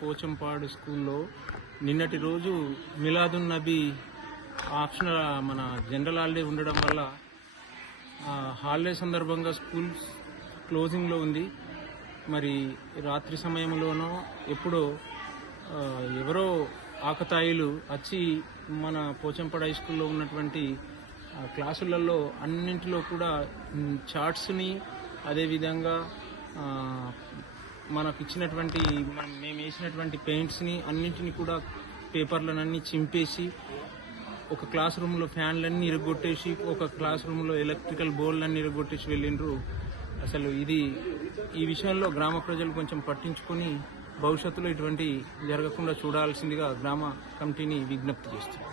పోచంపాడు స్కూల్లో నిన్నటి రోజు మిలాదున్ నబీ ఆప్షనల్ మన జనరల్ హాలిడే ఉండడం వల్ల హాలిడే సందర్భంగా స్కూల్ క్లోజింగ్లో ఉంది. మరి రాత్రి సమయంలోనో ఎప్పుడో ఎవరో ఆకతాయిలు వచ్చి మన పోచంపాడు హై స్కూల్లో ఉన్నటువంటి క్లాసులలో అన్నింటిలో కూడా చార్ట్స్ని, అదేవిధంగా మనకు ఇచ్చినటువంటి మేము వేసినటువంటి పెయింట్స్ని అన్నింటినీ కూడా పేపర్లనన్నీ చింపేసి ఒక క్లాస్ రూమ్లో ఫ్యాన్లన్నీ ఇరగొట్టేసి ఒక క్లాస్ రూమ్లో ఎలక్ట్రికల్ బోర్డులన్నీ ఇరగొట్టేసి వెళ్ళిండ్రు. అసలు ఈ విషయంలో గ్రామ ప్రజలు కొంచెం పట్టించుకొని భవిష్యత్తులో ఇటువంటి జరగకుండా చూడాల్సిందిగా గ్రామ కమిటీని విజ్ఞప్తి చేస్తుంది.